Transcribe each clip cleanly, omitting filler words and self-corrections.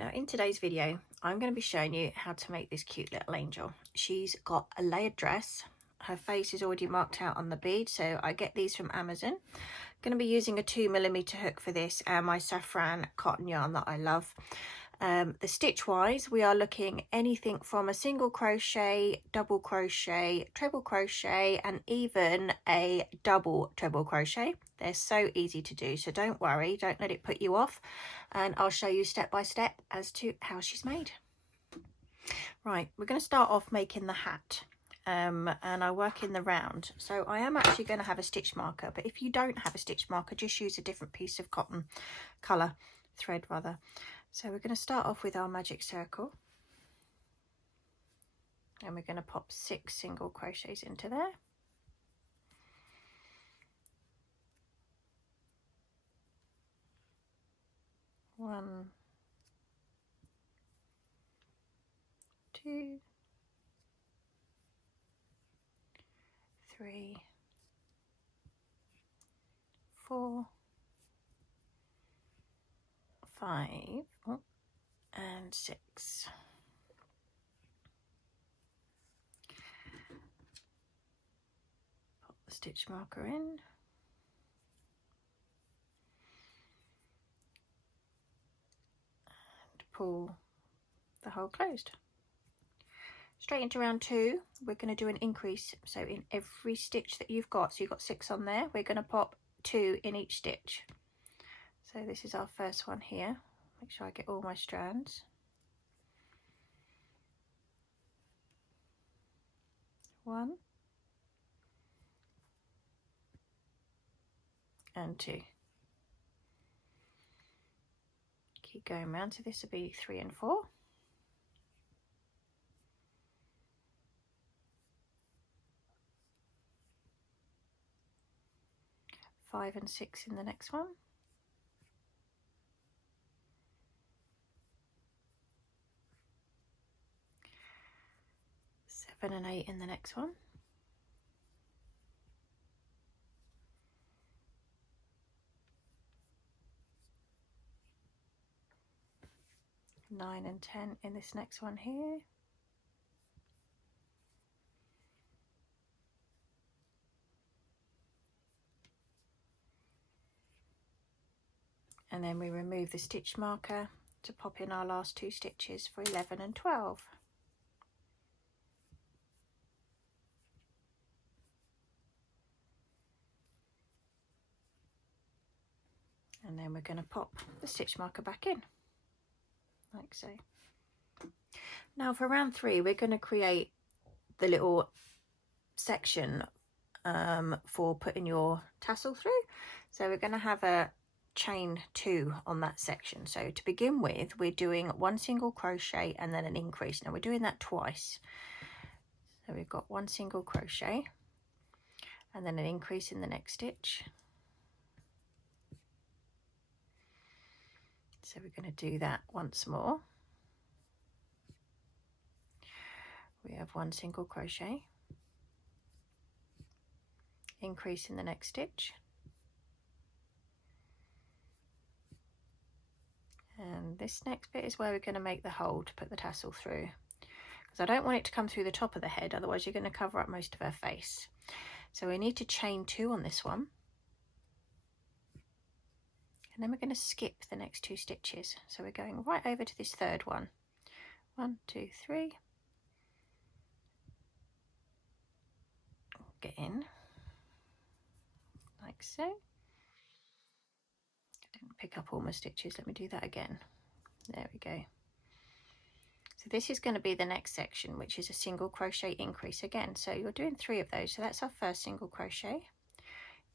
Now in today's video, I'm going to be showing you how to make this cute little angel. She's got a layered dress. Her face is already marked out on the bead, so I get these from Amazon. I'm going to be using a 2mm hook for this and my safran cotton yarn that I love. The stitch wise, we are looking anything from a single crochet, double crochet, treble crochet, and even a double treble crochet. They're so easy to do, so don't worry, don't let it put you off, and I'll show you step by step as to how she's made. Right, we're going to start off making the hat. And I work in the round, so I am actually going to have a stitch marker, but if you don't have a stitch marker, just use a different piece of cotton thread rather. So we're going to start off with our magic circle, and we're going to pop 6 single crochets into there. One, 2, 3, 4, 5, and 6. Pop the stitch marker in. And pull the hole closed. Straight into round 2, we're going to do an increase. So in every stitch that you've got, so you've got 6 on there, we're going to pop 2 in each stitch. So this is our first one here. Make sure I get all my strands. 1 and 2. Keep going round, so this will be 3 and 4. 5 and 6 in the next one. 7 and 8 in the next one. 9 and 10 in this next one here. And then we remove the stitch marker to pop in our last 2 stitches for 11 and 12. And then we're going to pop the stitch marker back in, like so. Now for round 3, we're going to create the little section for putting your tassel through. So we're going to have a chain 2 on that section. So to begin with, we're doing 1 single crochet and then an increase. Now we're doing that twice. So we've got 1 single crochet and then an increase in the next stitch. So we're going to do that once more. We have 1 single crochet, increase in the next stitch, and this next bit is where we're going to make the hole to put the tassel through, because I don't want it to come through the top of the head, otherwise you're going to cover up most of her face. So we need to chain 2 on this one, and then we're going to skip the next 2 stitches. So we're going right over to this third one. 1, 2, 3. Get in, like so. I didn't pick up all my stitches, let me do that again. There we go. So this is going to be the next section, which is a single crochet increase again. So you're doing 3 of those. So that's our first single crochet,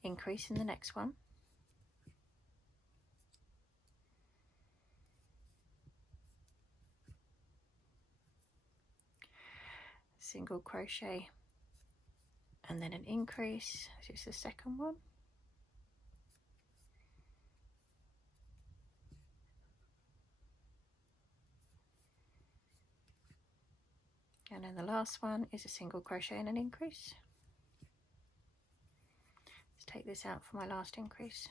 increase in the next one, single crochet, and then an increase, which is the second one, and then the last one is a single crochet and an increase. Let's take this out for my last increase.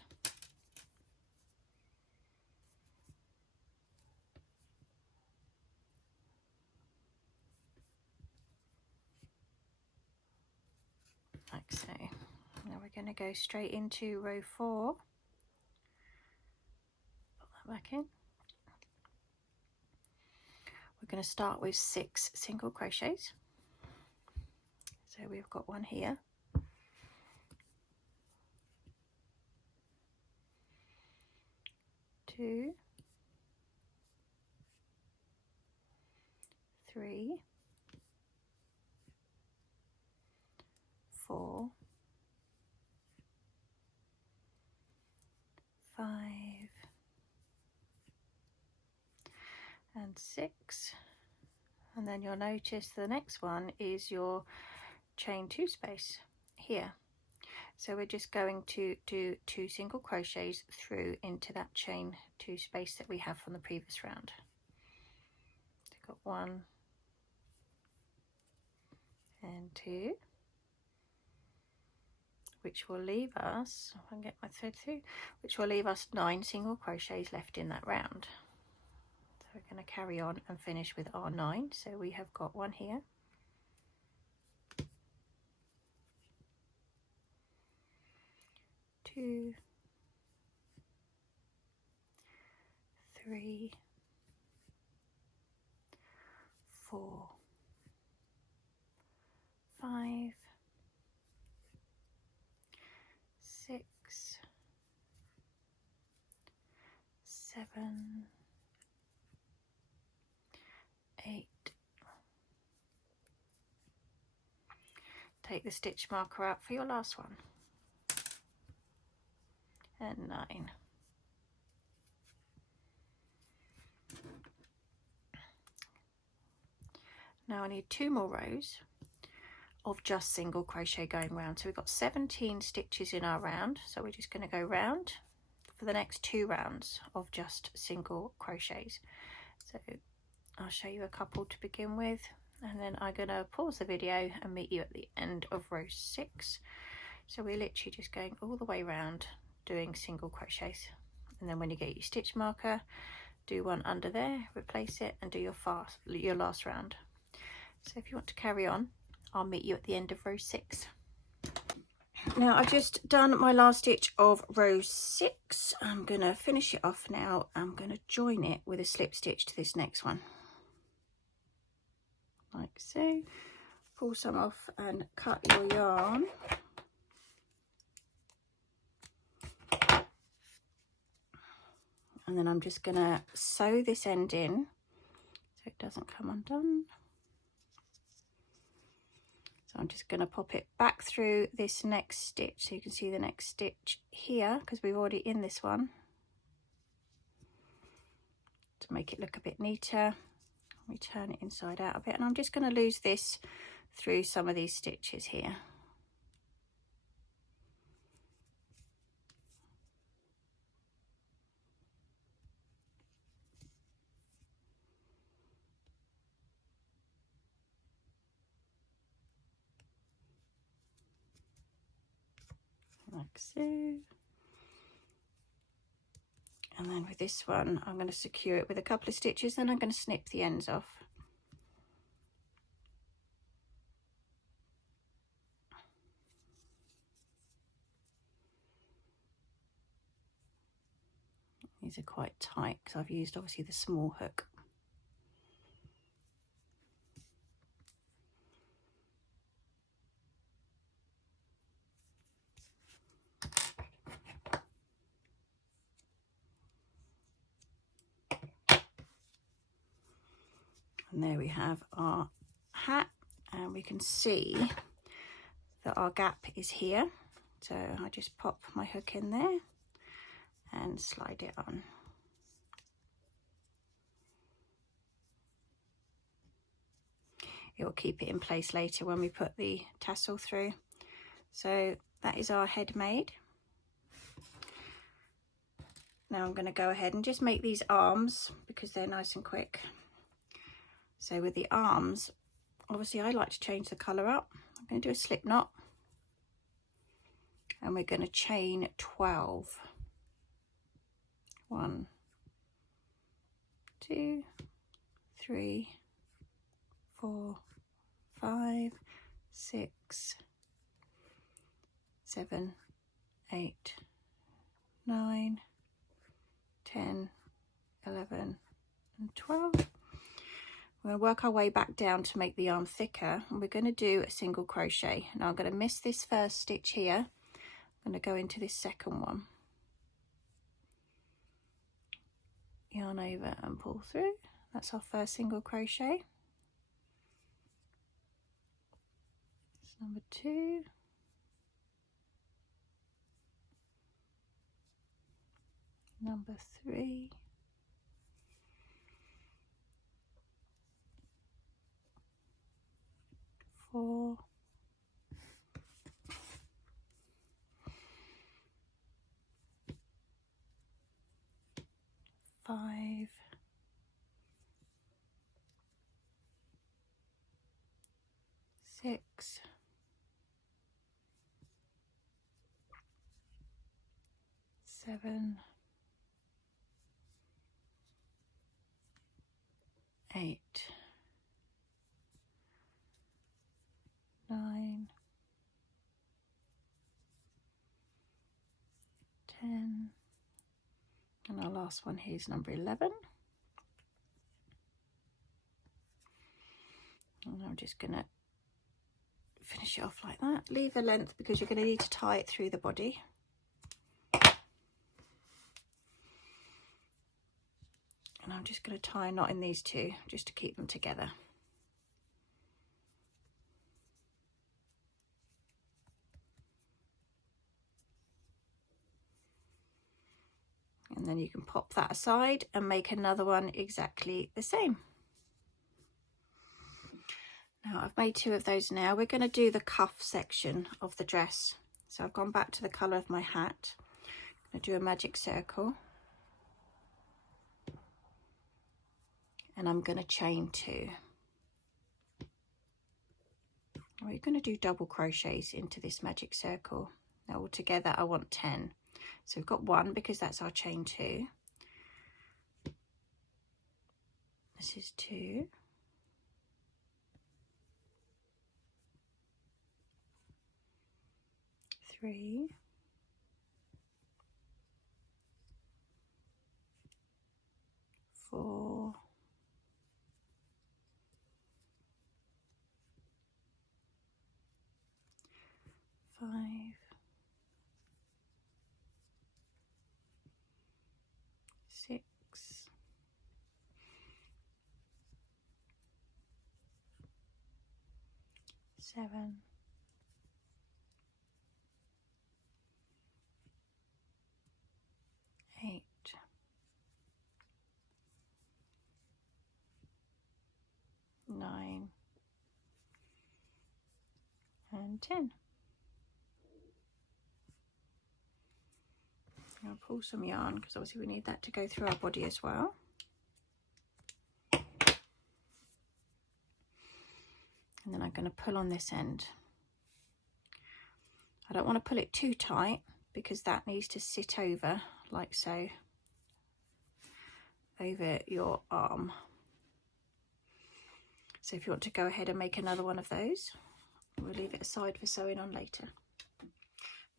So now we're going to go straight into row 4. Put that back in. We're going to start with 6 single crochets. So we've got one here, 2, 3, 4, 5, and 6, and then you'll notice the next one is your chain 2 space here. So we're just going to do 2 single crochets through into that chain 2 space that we have from the previous round. So got 1 and 2, which will leave us, if I can get my thread through, which will leave us 9 single crochets left in that round. So we're going to carry on and finish with our 9. So we have got one here, 2, 3, 4, 5, 6, 7, 8. Take the stitch marker out for your last one, and 9. Now I need 2 more rows of just single crochet going round. So we've got 17 stitches in our round, so we're just going to go round for the next 2 rounds of just single crochets. So I'll show you a couple to begin with, and then I'm going to pause the video and meet you at the end of row 6. So we're literally just going all the way around doing single crochets, and then when you get your stitch marker, do one under there, replace it, and do your last round. So if you want to carry on, I'll meet you at the end of row 6. Now I've just done my last stitch of row 6. I'm going to finish it off now. I'm going to join it with a slip stitch to this next one, like so. Pull some off and cut your yarn. And then I'm just going to sew this end in so it doesn't come undone. So I'm just going to pop it back through this next stitch, so you can see the next stitch here, because we've already in this one, to make it look a bit neater. We turn it inside out a bit, and I'm just going to lose this through some of these stitches here. Like so. And then with this one, I'm going to secure it with a couple of stitches, and I'm going to snip the ends off. These are quite tight because I've used obviously the small hook. And there we have our hat, and we can see that our gap is here. So I just pop my hook in there and slide it on. It will keep it in place later when we put the tassel through. So that is our head made. Now I'm going to go ahead and just make these arms because they're nice and quick. So with the arms, obviously I like to change the colour up. I'm going to do a slip knot, and we're going to chain 12. 1, 2, 3, 4, 5, 6, 7, 8, 9, 10, 11 and 12. We're going to work our way back down to make the arm thicker, and we're going to do a single crochet. Now I'm going to miss this first stitch here. I'm going to go into this second one, yarn over and pull through. That's our first single crochet. That's number 2. Number 3. 4. 5. 6. 7. 8. 9. 10. And our last one here is number 11. And I'm just going to finish it off like that. Leave a length because you're going to need to tie it through the body. And I'm just going to tie a knot in these two just to keep them together. And then you can pop that aside and make another one exactly the same. Now I've made 2 of those now. We're going to do the cuff section of the dress. So I've gone back to the colour of my hat. I'm going to do a magic circle. And I'm going to chain 2. And we're going to do double crochets into this magic circle. Now altogether I want 10. So we've got 1 because that's our chain 2. This is 2. 3. 4. 5. 6. 7. 8. 9. And 10. I'll pull some yarn because obviously we need that to go through our body as well. And then I'm going to pull on this end. I don't want to pull it too tight because that needs to sit over like so, over your arm. So if you want to go ahead and make another one of those, we'll leave it aside for sewing on later.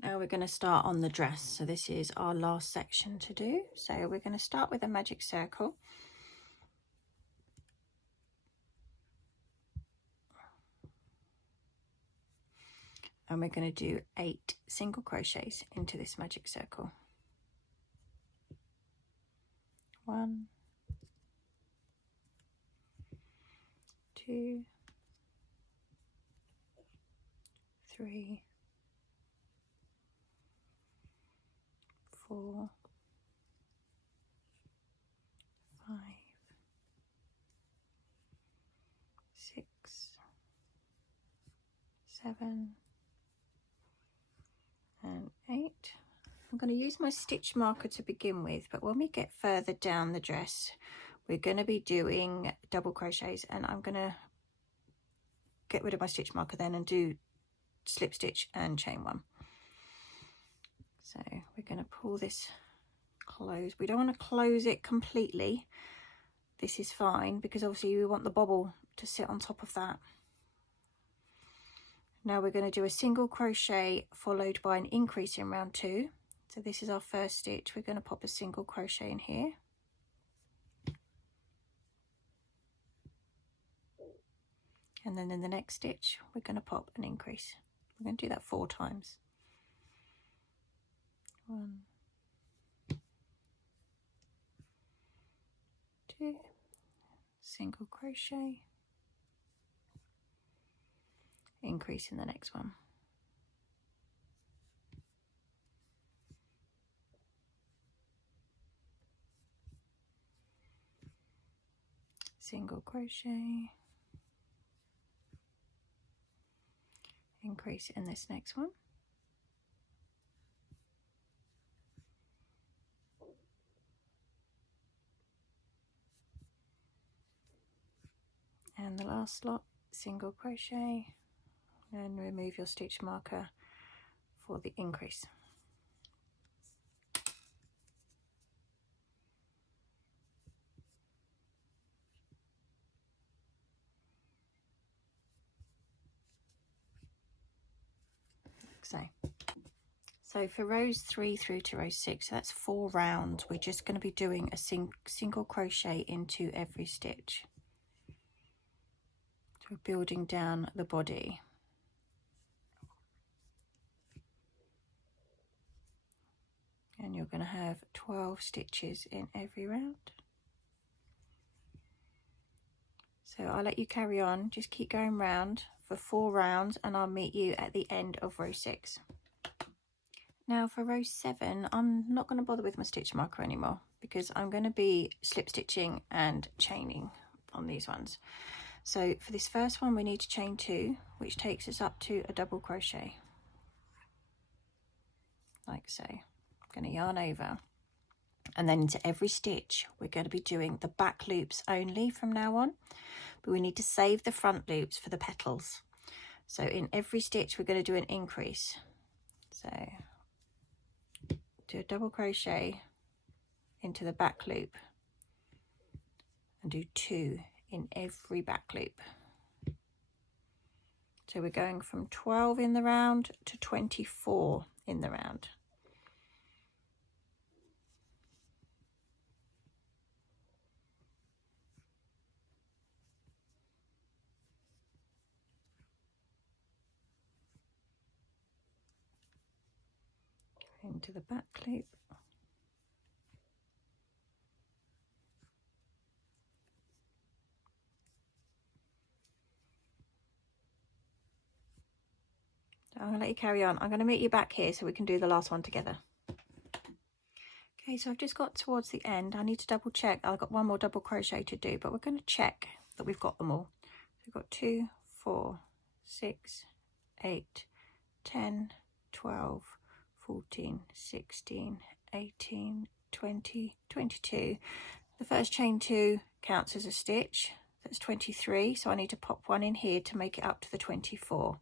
Now we're going to start on the dress. So this is our last section to do. So we're going to start with a magic circle. And we're going to do 8 single crochets into this magic circle. 1, 2, 3, 4, 5, 6, 7, and 8. I'm going to use my stitch marker to begin with, but when we get further down the dress, we're going to be doing double crochets, and I'm going to get rid of my stitch marker then and do slip stitch and chain 1. So we're going to pull this close. We don't want to close it completely. This is fine because obviously we want the bobble to sit on top of that. Now we're going to do a single crochet followed by an increase in round 2. So this is our first stitch. We're going to pop a single crochet in here. And then in the next stitch, we're going to pop an increase. We're going to do that 4 times. 1, 2, single crochet, increase in the next one. Single crochet, increase in this next one. And the last lot, single crochet, and remove your stitch marker for the increase. So for rows 3 through to row 6, so that's 4 rounds, we're just going to be doing a single crochet into every stitch. So we're building down the body. And you're going to have 12 stitches in every round. So I'll let you carry on, just keep going round for 4 rounds and I'll meet you at the end of row 6. Now for row 7, I'm not going to bother with my stitch marker anymore because I'm going to be slip stitching and chaining on these ones. So for this first one we need to chain 2, which takes us up to a double crochet, like so. I'm going to yarn over, and then into every stitch we're going to be doing the back loops only from now on, but we need to save the front loops for the petals. So in every stitch we're going to do an increase. So do a double crochet into the back loop and do 2 in every back loop. So we're going from 12 in the round to 24 in the round. Into the back loop. So I'm going to let you carry on. I'm going to meet you back here so we can do the last one together. Okay, so I've just got towards the end. I need to double check. I've got one more double crochet to do, but we're going to check that we've got them all. So we've got 2, 4, 6, 8, 10, 12, 14, 16, 18, 20, 22. The first chain 2 counts as a stitch. That's 23, so I need to pop one in here to make it up to the 24.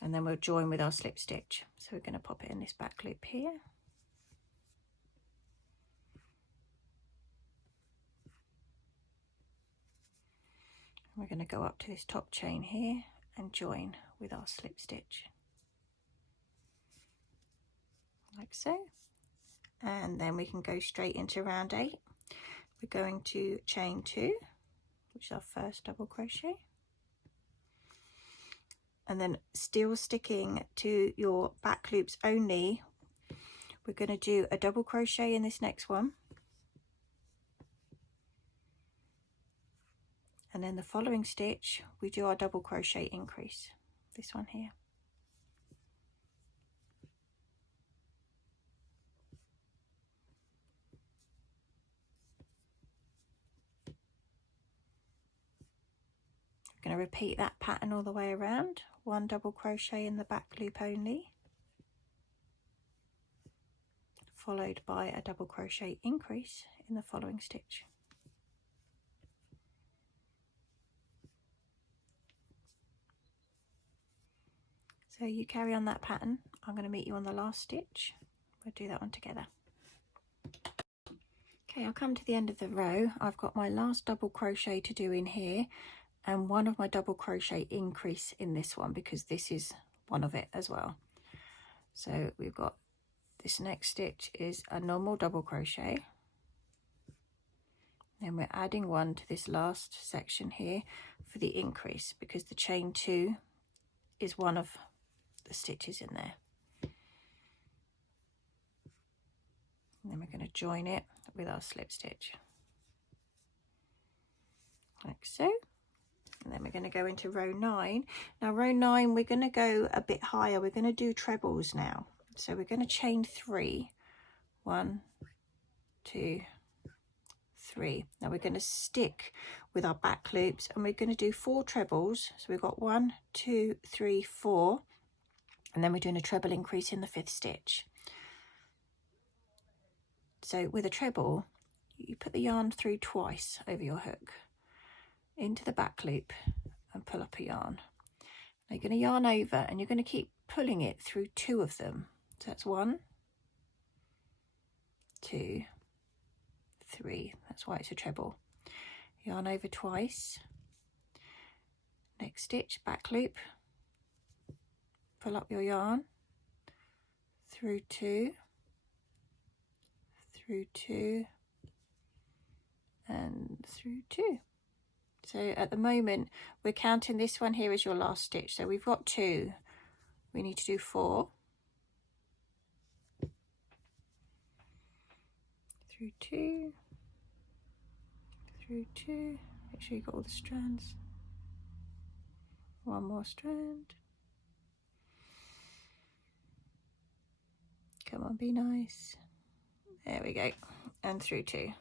And then we'll join with our slip stitch. So we're going to pop it in this back loop here. We're going to go up to this top chain here and join with our slip stitch, like so. And then we can go straight into round 8. We're going to chain 2, which is our first double crochet, and then still sticking to your back loops only, we're going to do a double crochet in this next one, and then the following stitch we do our double crochet increase, this one here. I'm going to repeat that pattern all the way around, 1 double crochet in the back loop only, followed by a double crochet increase in the following stitch. So you carry on that pattern. I'm going to meet you on the last stitch. We'll do that one together. Okay, I'll come to the end of the row. I've got my last double crochet to do in here, and one of my double crochet increase in this one, because this is one of it as well. So we've got this next stitch is a normal double crochet, then we're adding one to this last section here for the increase, because the chain 2 is one of the stitches in there. And then we're going to join it with our slip stitch like so. And then we're going to go into row 9. Now row 9, we're going to go a bit higher. We're going to do trebles now. So we're going to chain 3. 1, 2, 3. Now we're going to stick with our back loops, and we're going to do 4 trebles. So we've got 1, 2, 3, 4, and then we're doing a treble increase in the 5th stitch. So with a treble, you put the yarn through twice over your hook into the back loop and pull up a yarn. Now you're going to yarn over, and you're going to keep pulling it through 2 of them. So that's 1, 2, 3. That's why it's a treble. Yarn over twice. Next stitch, back loop, pull up your yarn through 2, through 2, and through 2. So at the moment we're counting this one here as your last stitch. So we've got 2, we need to do 4, through 2, through 2, make sure you've got all the strands, 1 more strand, come on, be nice, there we go, and through 2.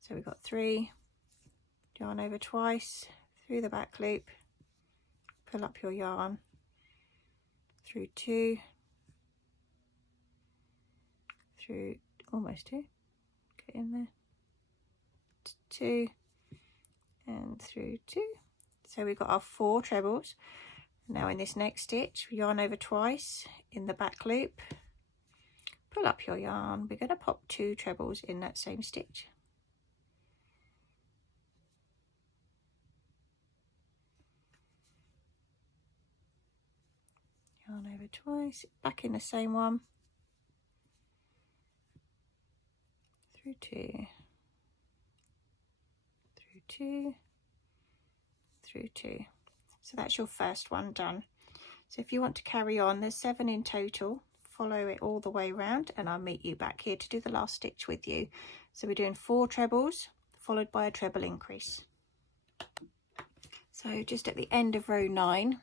So we've got 3, yarn over twice, through the back loop, pull up your yarn, through 2, through almost 2, get in there, 2, and through 2. So we've got our 4 trebles. Now in this next stitch, yarn over twice in the back loop, pull up your yarn, we're going to pop 2 trebles in that same stitch. Yarn over twice, back in the same one, through 2, through 2, through 2. So that's your first one done. So if you want to carry on, there's 7 in total. Follow it all the way around, and I'll meet you back here to do the last stitch with you. So we're doing 4 trebles followed by a treble increase. So just at the end of row 9,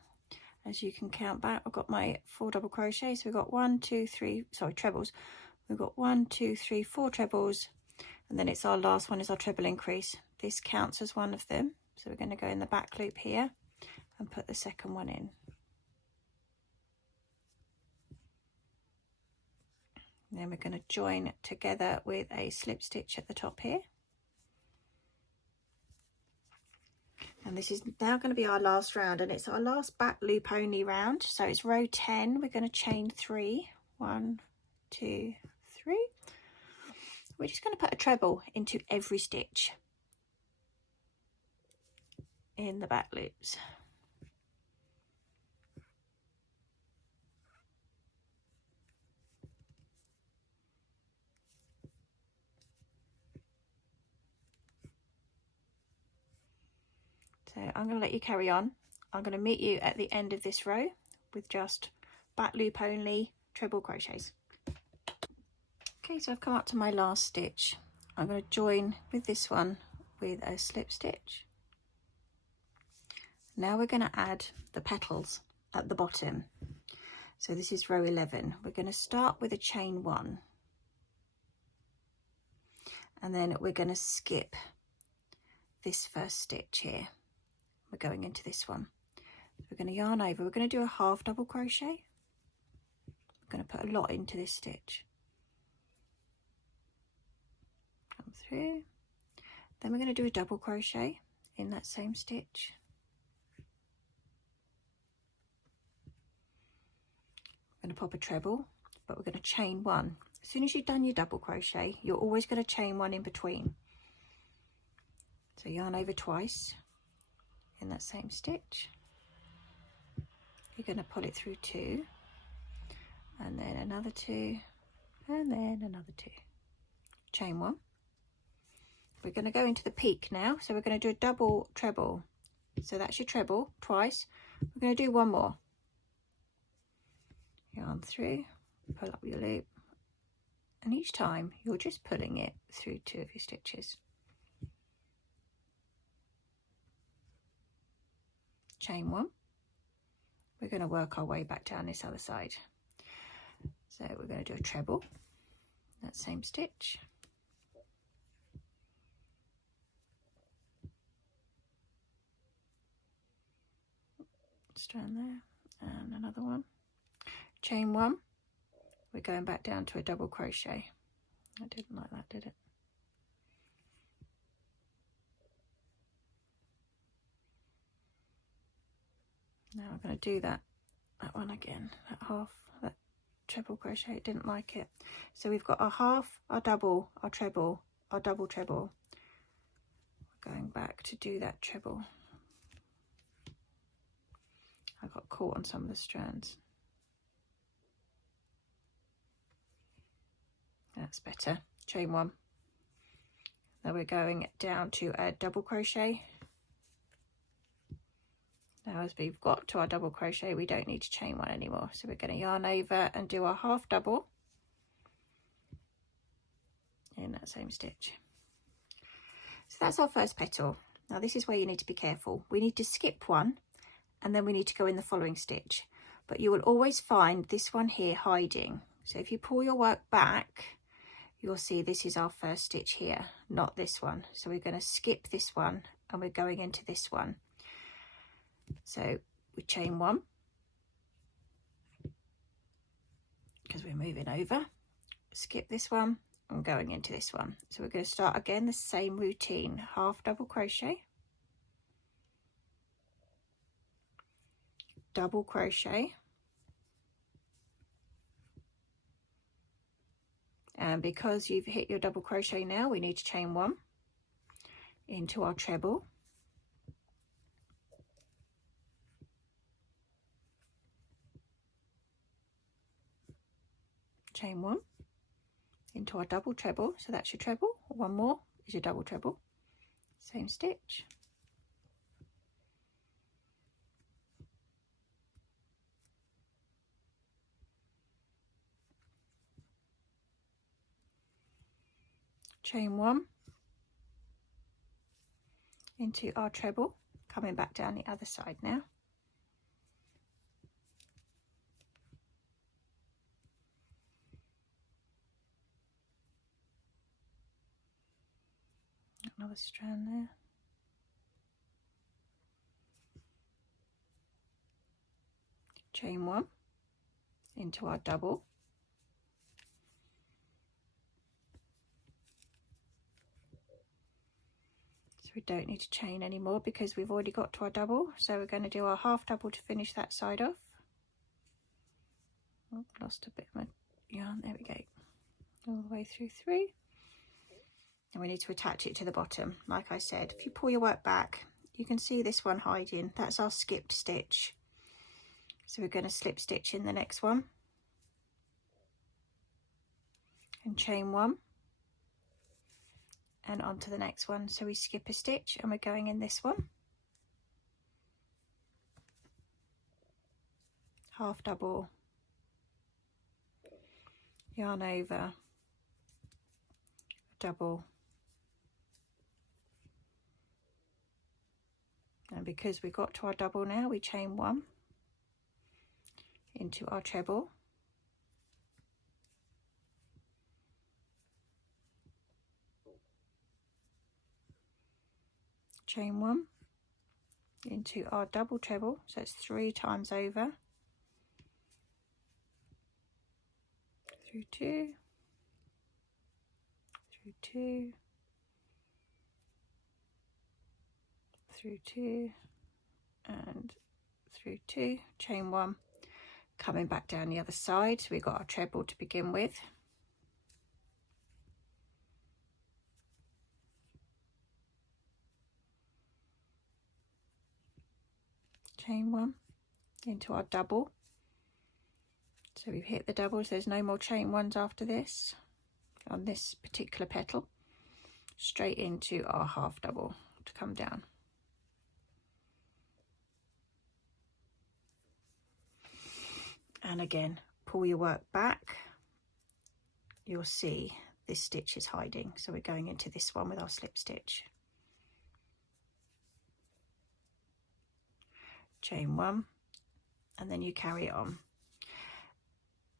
as you can count back, I've got my 4 double crochets. So we've got 1, 2, 3, sorry, trebles. We've got 1, 2, 3, 4 trebles, and then it's our last one is our treble increase. This counts as one of them. So we're going to go in the back loop here and put the second one in. And then we're going to join together with a slip stitch at the top here. And this is now going to be our last round, and it's our last back loop only round. So it's row 10. We're going to chain 3. 1, 2, 3. We're just going to put a treble into every stitch in the back loops. So I'm going to let you carry on. I'm going to meet you at the end of this row with just back loop only treble crochets. Okay, so I've come up to my last stitch. I'm going to join with this one with a slip stitch. Now we're going to add the petals at the bottom. So this is row 11. We're going to start with a chain 1, and then we're going to skip this first stitch here. We're going into this one. We're going to yarn over. We're going to do a half double crochet. We're going to put a lot into this stitch. Come through. Then we're going to do a double crochet in that same stitch. We're going to pop a treble, but we're going to chain 1. As soon as you've done your double crochet, you're always going to chain 1 in between. So yarn over twice in that same stitch. You're going to pull it through 2, and then another 2, and then another 2. Chain 1. We're going to go into the peak now, so we're going to do a double treble. So that's your treble twice. We're going to do one more. Yarn through, pull up your loop, and each time you're just pulling it through 2 of your stitches. Chain 1. We're going to work our way back down this other side. So we're going to do a treble, that same stitch. Strand there, and another one. Chain 1. We're going back down to a double crochet. I didn't like that, did it? Now I'm going to do that one again, that half, that treble crochet. It didn't like it. So we've got our half, our double, our treble, our double treble. We're going back to do that treble. I got caught on some of the strands. That's better. Chain 1. Now we're going down to a double crochet. Now as we've got to our double crochet, we don't need to chain 1 anymore. So we're going to yarn over and do our half double in that same stitch. So that's our first petal. Now this is where you need to be careful. We need to skip one, and then we need to go in the following stitch. But you will always find this one here hiding. So if you pull your work back, you'll see this is our first stitch here, not this one. So we're going to skip this one, and we're going into this one. So we chain 1 because we're moving over, skip this one, and going into this one. So we're going to start again the same routine, half double crochet, double crochet, and because you've hit your double crochet now, we need to chain 1 into our treble, chain 1 into our double treble. So that's your treble. One more is your double treble, same stitch, chain 1 into our treble, coming back down the other side now. Another strand there. Chain 1 into our double. So we don't need to chain anymore because we've already got to our double. So we're going to do our half double to finish that side off. Oh, lost a bit of my yarn. There we go. All the way through 3. And we need to attach it to the bottom. Like I said, if you pull your work back, you can see this one hiding. That's our skipped stitch. So we're going to slip stitch in the next one and chain 1 and onto the next one. So we skip a stitch and we're going in this one, half double, yarn over, double, and because we got to our double now, we chain 1 into our treble, chain 1 into our double treble, so it's 3 times over, through 2, through 2, through 2, and through 2, chain 1, coming back down the other side. So we've got our treble to begin with, chain 1 into our double. So we've hit the doubles, there's no more chain 1s after this on this particular petal. Straight into our half double to come down. And again, pull your work back, you'll see this stitch is hiding, so we're going into this one with our slip stitch. Chain 1, and then you carry it on.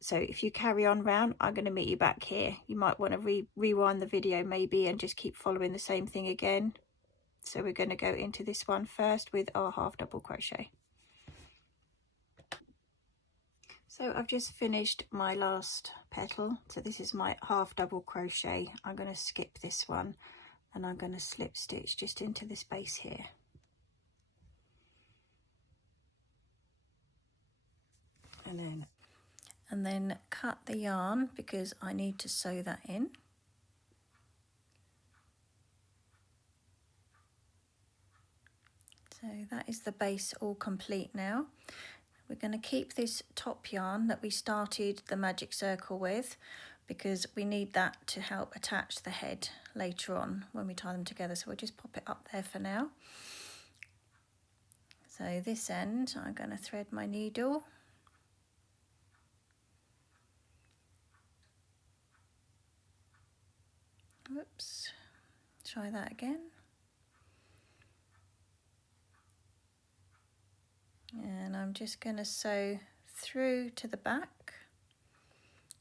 So if you carry on round, I'm going to meet you back here. You might want to rewind the video maybe and just keep following the same thing again. So we're going to go into this one first with our half double crochet. So I've just finished my last petal, so this is my half double crochet. I'm going to skip this one and I'm going to slip stitch just into the space here. And then cut the yarn because I need to sew that in. So that is the base all complete now. We're going to keep this top yarn that we started the magic circle with because we need that to help attach the head later on when we tie them together. So we'll just pop it up there for now. So this end, I'm going to thread my needle. Whoops, try that again. And I'm just going to sew through to the back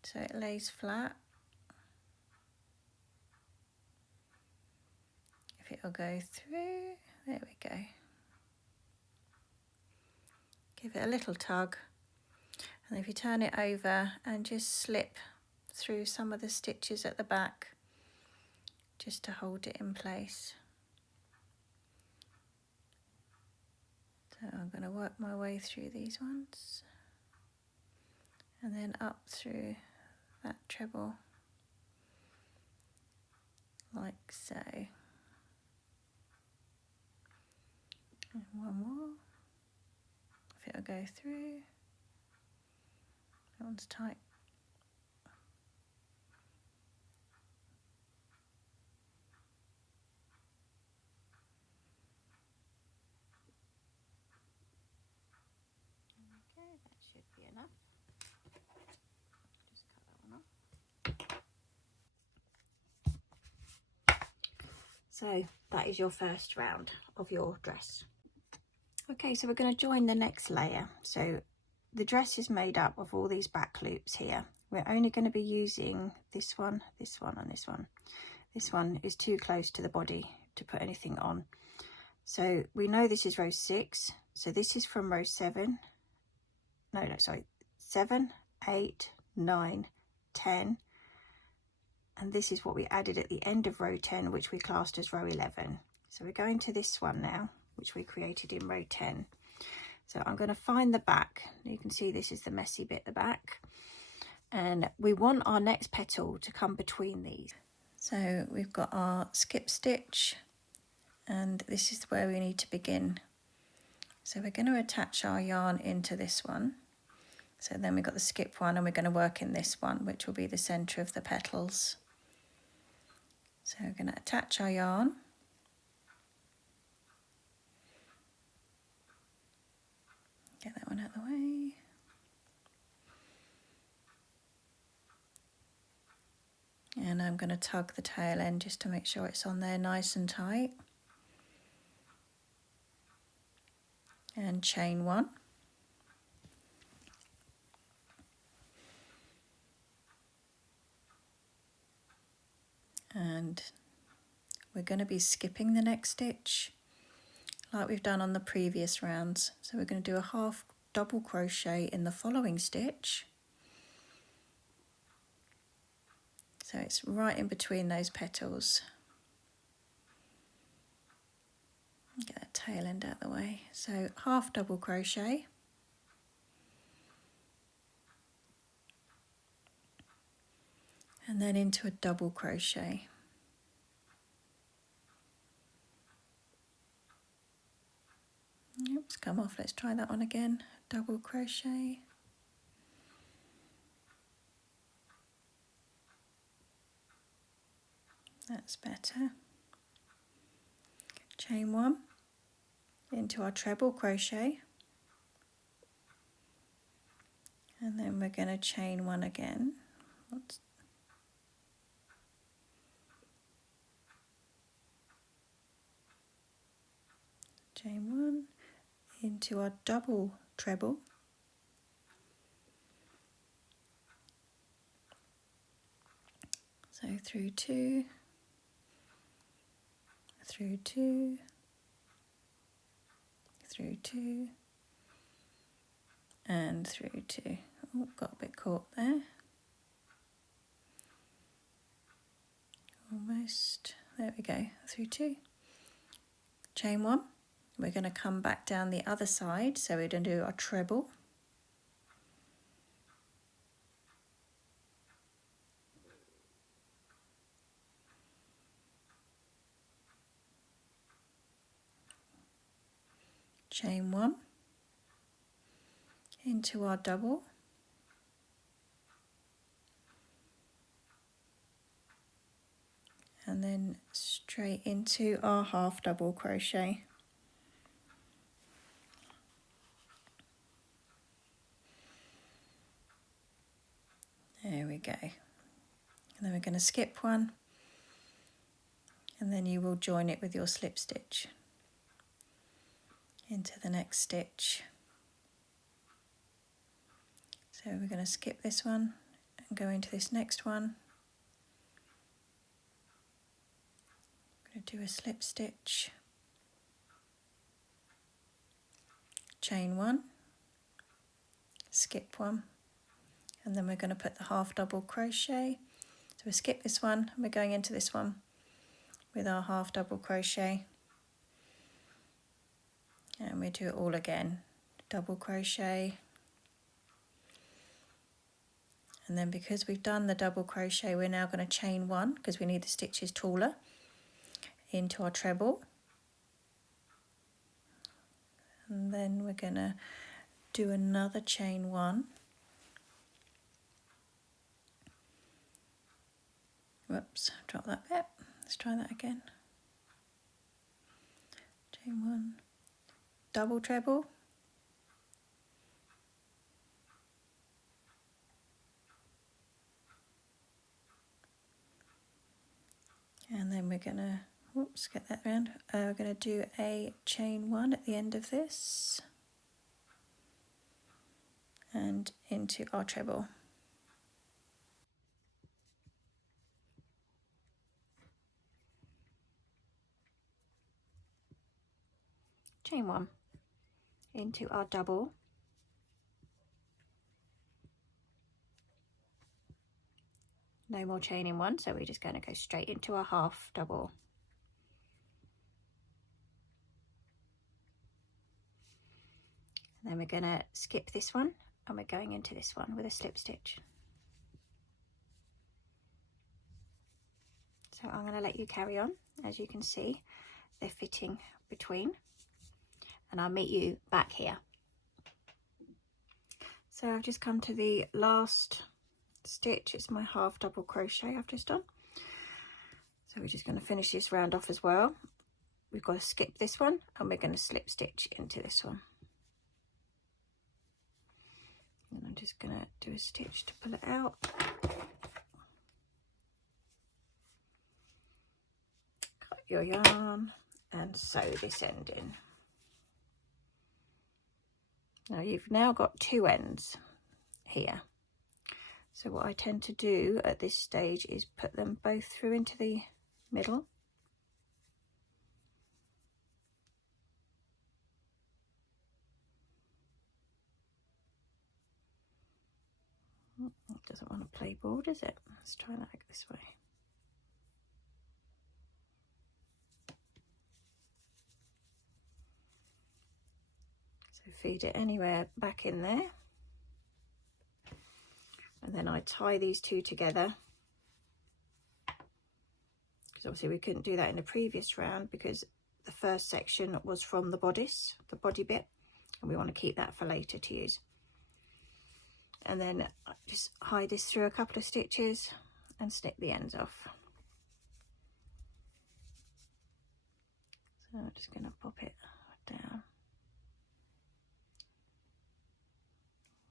so it lays flat. If it'll go through, there we go. Give it a little tug, and if you turn it over and just slip through some of the stitches at the back just to hold it in place. So I'm going to work my way through these ones and then up through that treble like so. And one more. If it'll go through. That one's tight. Okay, that should be enough. Just cut that one off. So that is your first round of your dress. Okay, so we're going to join the next layer. So the dress is made up of all these back loops here. We're only going to be using this one, and this one. This one is too close to the body to put anything on. So we know this is row 6. So this is from row 7. No, sorry. 7, 8, 9, 10. And this is what we added at the end of row 10, which we classed as row 11. So we're going to this one now, which we created in row 10. So I'm going to find the back. You can see this is the messy bit, the back. And we want our next petal to come between these. So we've got our skip stitch, and this is where we need to begin. So we're going to attach our yarn into this one. So then we've got the skip one, and we're going to work in this one, which will be the centre of the petals. So we're going to attach our yarn. Get that one out of the way. And I'm going to tug the tail end just to make sure it's on there nice and tight. And chain 1. And we're going to be skipping the next stitch like we've done on the previous rounds. So we're going to do a half double crochet in the following stitch. So it's right in between those petals. Get that tail end out of the way. So half double crochet. And then into a double crochet. Yep. Oops, come off. Let's try that one again. Double crochet. That's better. Chain 1 into our treble crochet, and then we're going to chain 1 again. Oops. Chain 1 into our double treble, so through 2, through 2, through 2, and through 2. Oh, got a bit caught there. Almost. There we go. Through 2. Chain 1. We're going to come back down the other side, so we're going to do our treble. Chain 1 into our double, and then straight into our half double crochet. There we go. And then we're going to skip one, and then you will join it with your slip stitch into the next stitch. So we're going to skip this one and go into this next one. I'm going to do a slip stitch, chain 1, skip 1, and then we're going to put the half double crochet. So we skip this one and we're going into this one with our half double crochet, and we do it all again. Double crochet, and then because we've done the double crochet, we're now going to chain 1 because we need the stitches taller into our treble, and then we're going to do another chain 1. Whoops, drop that bit. Let's try that again. Chain 1, double treble, and then we're going to, whoops, get that round. We're going to do a chain 1 at the end of this and into our treble. Chain 1 into our double, no more chaining 1, so we're just going to go straight into our half double. And then we're going to skip this one and we're going into this one with a slip stitch. So I'm going to let you carry on. As you can see, they're fitting between, and I'll meet you back here. So I've just come to the last stitch. It's my half double crochet I've just done. So we're just going to finish this round off as well. We've got to skip this one and we're going to slip stitch into this one. And I'm just going to do a stitch to pull it out. Cut your yarn and sew this end in. Now you've now got 2 ends here. So what I tend to do at this stage is put them both through into the middle. It doesn't want to play ball, does it? Let's try that this way. So feed it anywhere back in there. And then I tie these 2 together. Because obviously we couldn't do that in the previous round because the first section was from the bodice, the body bit. and we want to keep that for later to use. And then just hide this through a couple of stitches and snip the ends off. So I'm just going to pop it down,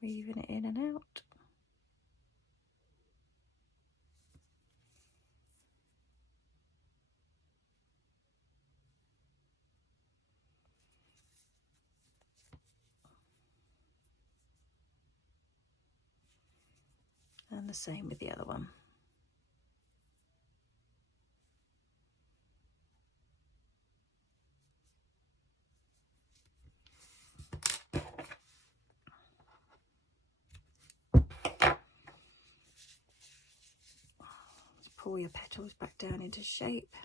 weaving it in and out. And the same with the other one. Just pull your petals back down into shape.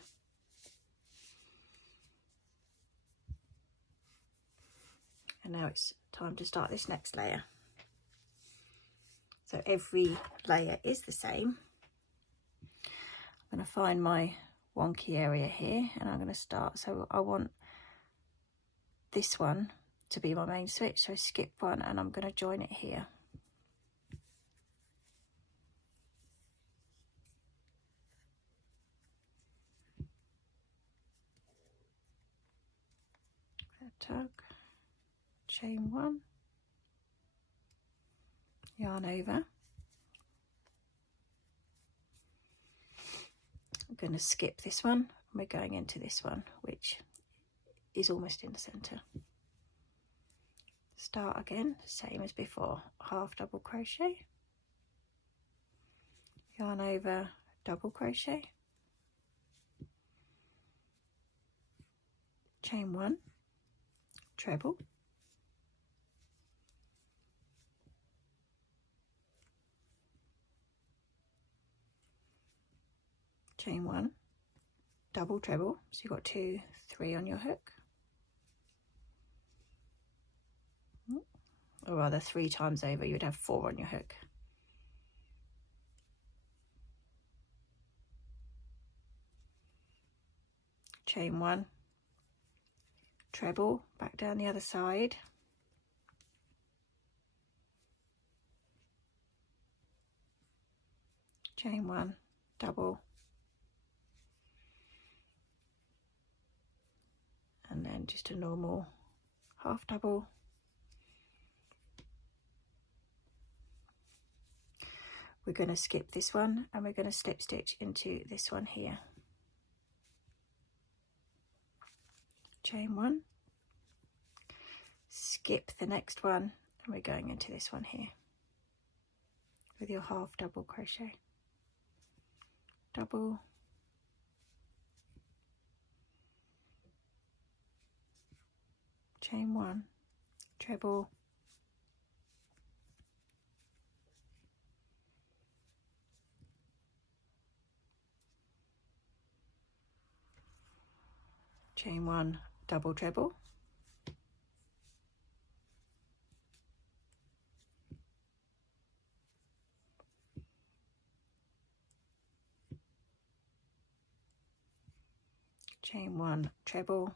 And now it's time to start this next layer. So every layer is the same. I'm going to find my wonky area here and I'm going to start. So I want this one to be my main switch, so skip one and I'm going to join it here. Tug, chain one, yarn over. I'm going to skip this one and we're going into this one, which is almost in the center. Start again, same as before, half double crochet, yarn over, double crochet, chain one, treble, chain one, double treble, so you've got 2, 3 on your hook, or rather 3 times over you would have 4 on your hook. Chain one, treble, back down the other side, chain one, double, and then just a normal half double. We're going to skip this one and we're going to slip stitch into this one here. Chain one, skip the next one and we're going into this one here with your half double crochet, double, chain one, treble, chain one, double treble, chain one, treble,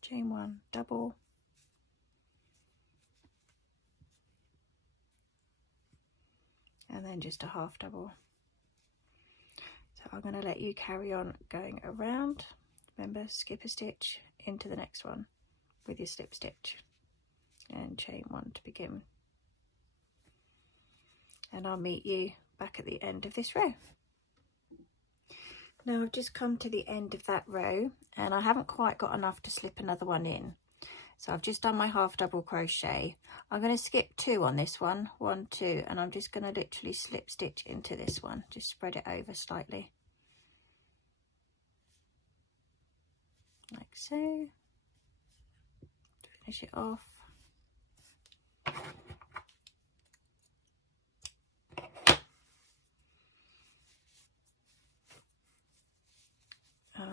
chain one, double, and then just a half double. So I'm going to let you carry on going around. Remember, skip a stitch into the next one with your slip stitch and chain one to begin. And I'll meet you back at the end of this row. Now I've just come to the end of that row and I haven't quite got enough to slip another one in. So I've just done my half double crochet. I'm going to skip 2 on this one, 1, 2, and I'm just going to literally slip stitch into this one. Just spread it over slightly. Like so. Finish it off.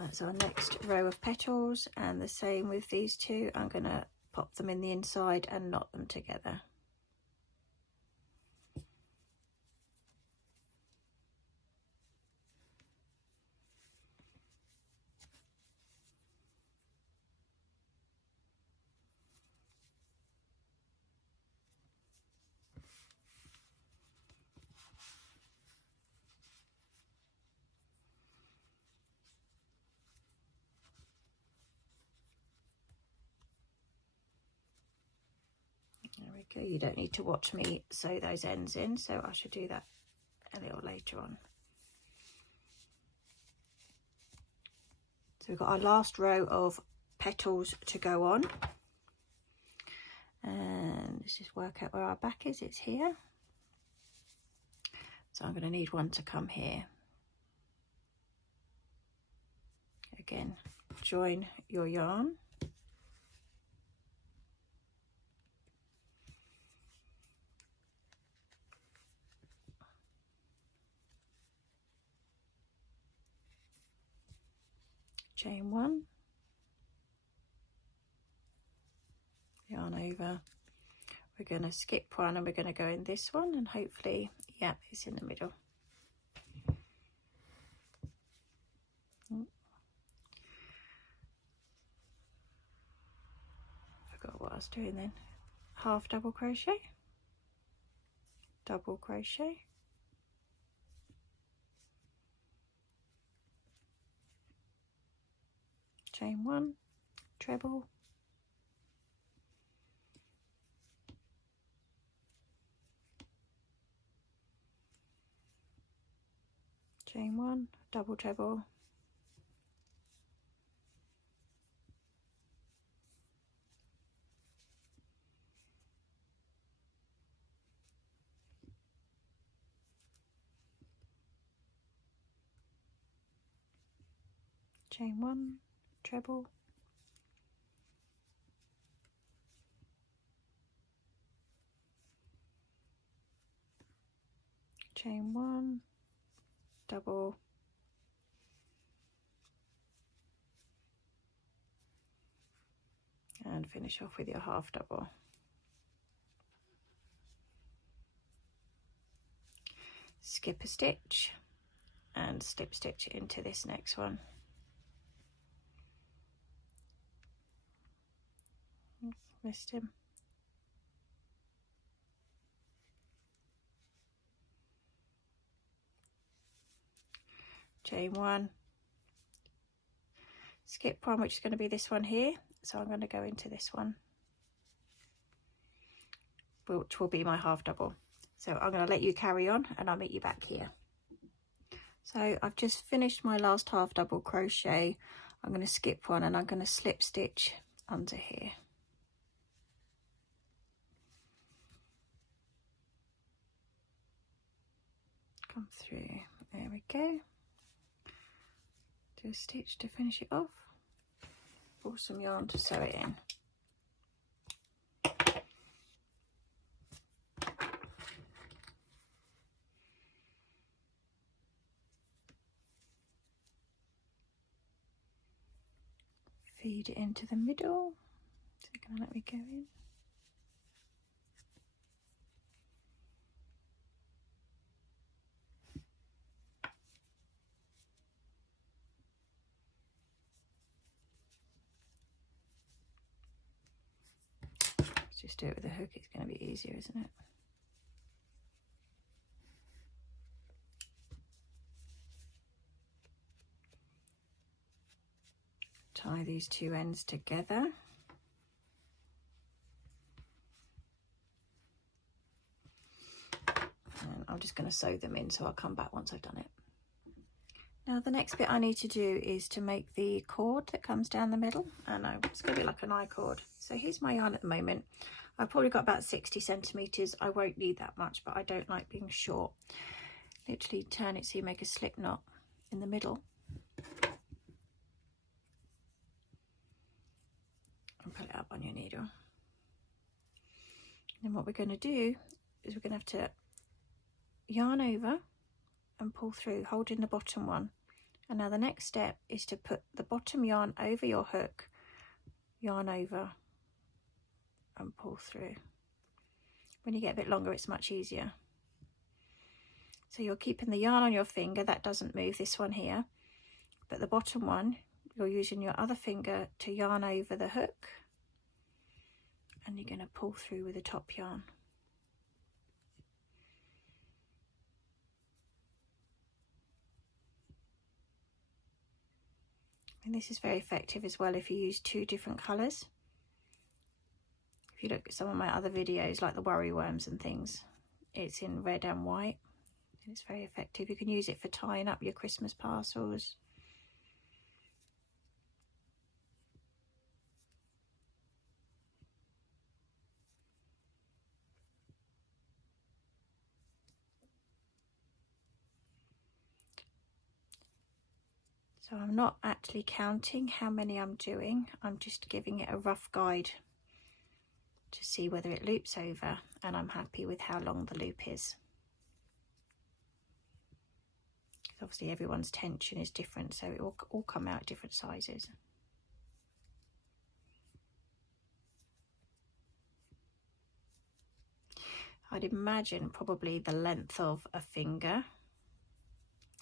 That's our next row of petals, and the same with these 2. I'm going to pop them in the inside and knot them together. There we go. You don't need to watch me sew those ends in, so I should do that a little later on. So we've got our last row of petals to go on, and let's just work out where our back is. It's here, so I'm going to need one to come here. Again, join your yarn, chain one, yarn over. We're going to skip one and we're going to go in this one, and hopefully, yeah, it's in the middle. Forgot what I was doing then. Half double crochet, double crochet, chain one, treble, chain one, double treble, chain one, treble, chain one, double, and finish off with your half double. Skip a stitch and slip stitch into this next one. Missed him. Chain one, skip one, which is going to be this one here, so I'm going to go into this one, which will be my half double. So I'm going to let you carry on and I'll meet you back here. So I've just finished my last half double crochet. I'm going to skip one and I'm going to slip stitch under here. Come through, there we go. Do a stitch to finish it off, pull some yarn to sew it in. Feed it into the middle. Is it going to let me go in? Let's just do it with a hook, it's going to be easier, isn't it? Tie these two ends together. And I'm just going to sew them in, so I'll come back once I've done it. Now the next bit I need to do is to make the cord that comes down the middle, and it's going to be like an I cord. So here's my yarn at the moment. I've probably got about 60 centimeters. I won't need that much, but I don't like being short. Literally turn it so you make a slip knot in the middle. And pull it up on your needle. And what we're going to do is we're going to have to yarn over and pull through, holding the bottom one. And now the next step is to put the bottom yarn over your hook, yarn over and pull through. When you get a bit longer, it's much easier. So you're keeping the yarn on your finger, that doesn't move, this one here, but the bottom one, you're using your other finger to yarn over the hook, and you're going to pull through with the top yarn. And this is very effective as well if you use two different colours. If you look at some of my other videos, like the worry worms and things, it's in red and white. And it's very effective. You can use it for tying up your Christmas parcels. So I'm not actually counting how many I'm doing. I'm just giving it a rough guide to see whether it loops over, and I'm happy with how long the loop is. Obviously everyone's tension is different, so it will all come out different sizes. I'd imagine probably the length of a finger,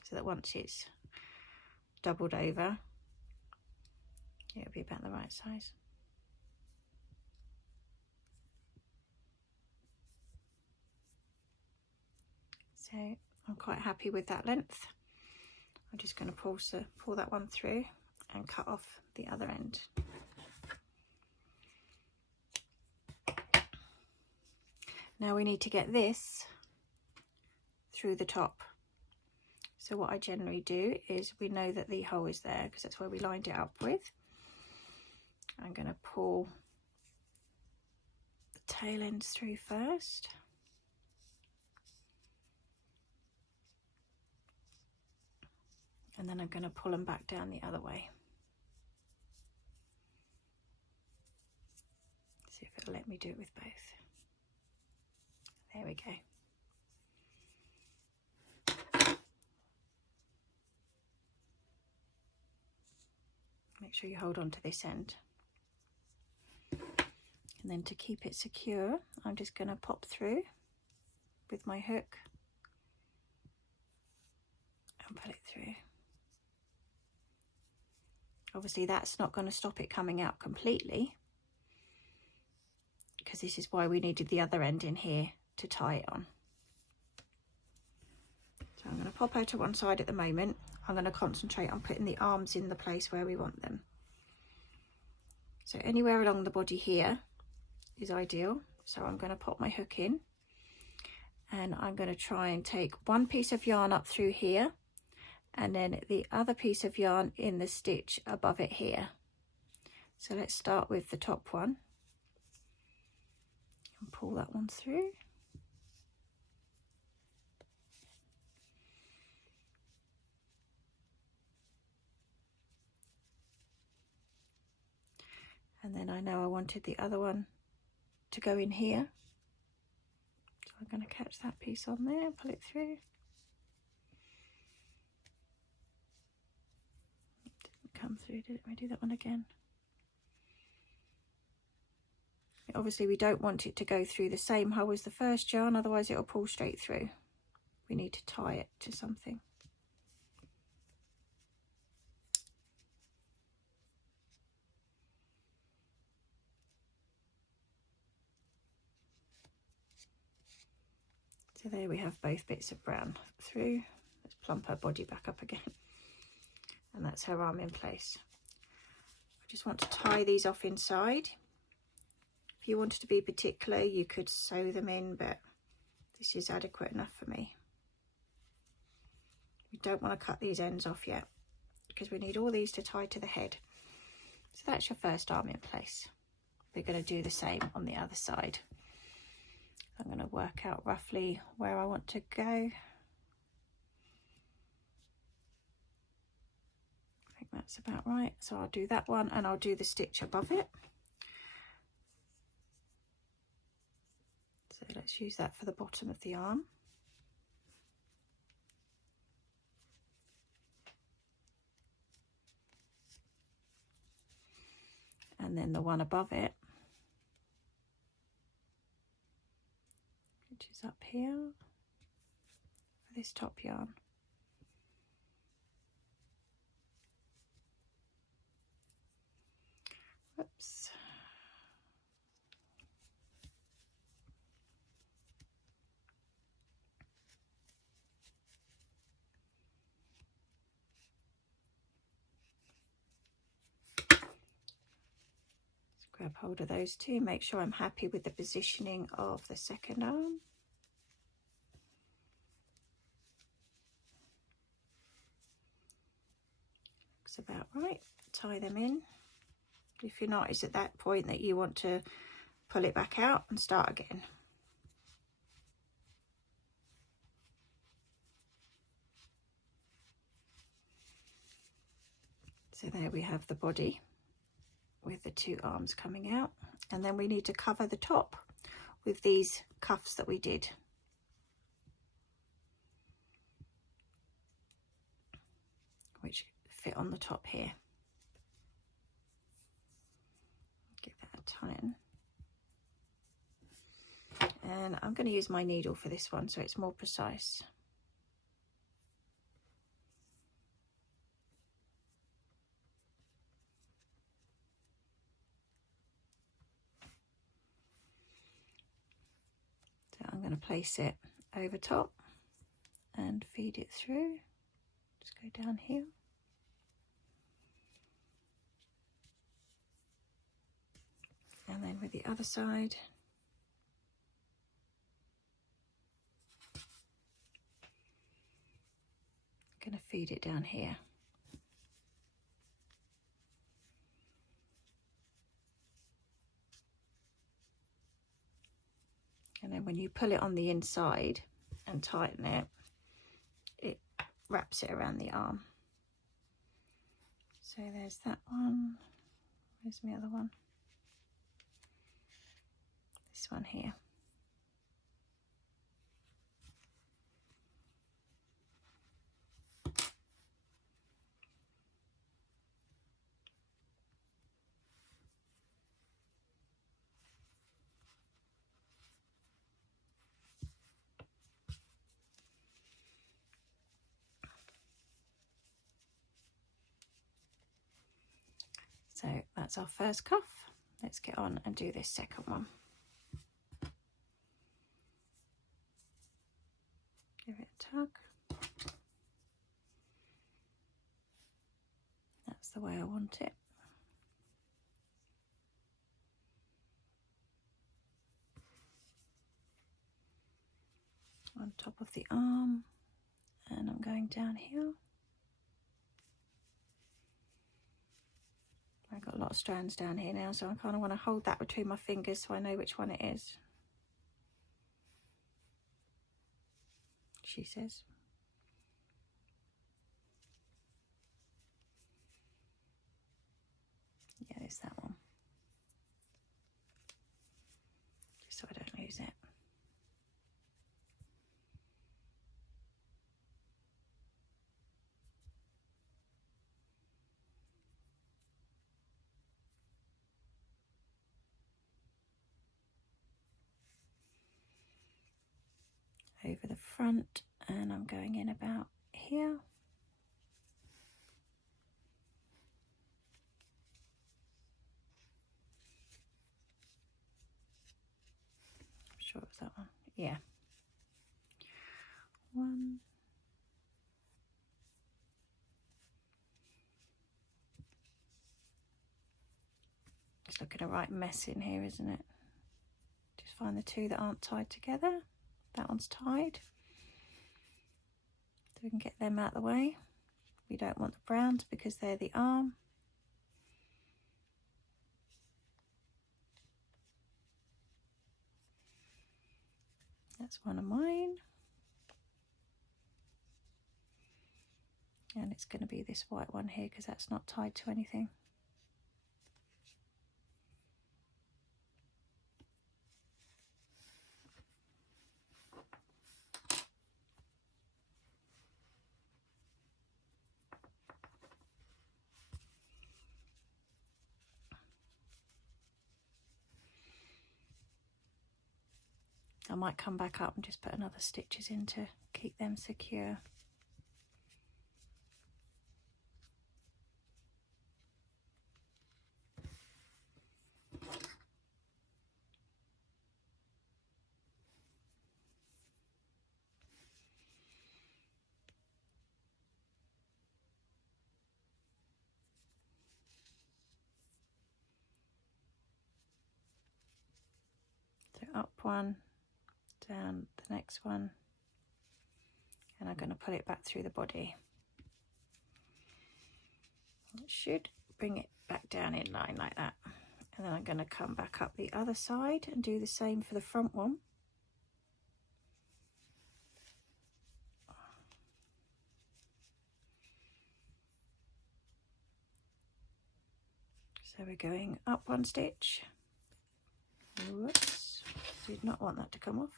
so that once it's doubled over, it'll be about the right size. So I'm quite happy with that length. I'm just going to pull that one through and cut off the other end. Now we need to get this through the top. So what I generally do is, we know that the hole is there because that's where we lined it up with. I'm going to pull the tail ends through first. And then I'm going to pull them back down the other way. See if it'll let me do it with both. There we go. Make sure you hold on to this end. And then to keep it secure, I'm just going to pop through with my hook and pull it through. Obviously that's not going to stop it coming out completely, because this is why we needed the other end in here to tie it on. So I'm going to pop her to one side at the moment. I'm going to concentrate on putting the arms in the place where we want them. So anywhere along the body here is ideal. So I'm going to pop my hook in, and I'm going to try and take one piece of yarn up through here, and then the other piece of yarn in the stitch above it here. So let's start with the top one and pull that one through. And then I know I wanted the other one to go in here. So I'm going to catch that piece on there, pull it through. Didn't come through, did it? Let me do that one again. Obviously we don't want it to go through the same hole as the first yarn, otherwise it will pull straight through. We need to tie it to something. So there we have both bits of brown through. Let's plump her body back up again. And that's her arm in place. I just want to tie these off inside. If you wanted to be particular, you could sew them in, but this is adequate enough for me. We don't want to cut these ends off yet, because we need all these to tie to the head. So that's your first arm in place. We're going to do the same on the other side. I'm going to work out roughly where I want to go. I think that's about right. So I'll do that one, and I'll do the stitch above it. So let's use that for the bottom of the arm. And then the one above it, which is up here for this top yarn. Whoops. grab hold of those two, make sure I'm happy with the positioning of the second arm. Looks about right. Tie them in. If you notice at that point that you want to pull it back out and start again. So there we have the body with the two arms coming out, and then we need to cover the top with these cuffs that we did. Which fit on the top here. Give that a turn. And I'm going to use my needle for this one so it's more precise. So I'm going to place it over top and feed it through. Just go down here. And then with the other side, I'm going to feed it down here. And then when you pull it on the inside and tighten it, it wraps it around the arm. So there's that one. Where's my other one? This one here. So that's our first cuff. Let's get on and do this second one. Give it a tug. That's the way I want it. On top of the arm, and I'm going down here. I've got a lot of strands down here now, so I kind of want to hold that between my fingers so I know which one it is. She says. Yeah, it's that one. Just so I don't lose it. Over the front, and I'm going in about here. I'm sure it was that one. Yeah. One. It's looking a right mess in here, isn't it? Just find the two that aren't tied together. That one's tied. So we can get them out of the way. We don't want the browns because they're the arm. That's one of mine. And it's going to be this white one here because that's not tied to anything. I might come back up and just put another stitches in to keep them secure. up one, down the next one, and I'm going to pull it back through the body. It should bring it back down in line like that. And then I'm going to come back up the other side and do the same for the front one. So we're going up one stitch. Whoops, did not want that to come off.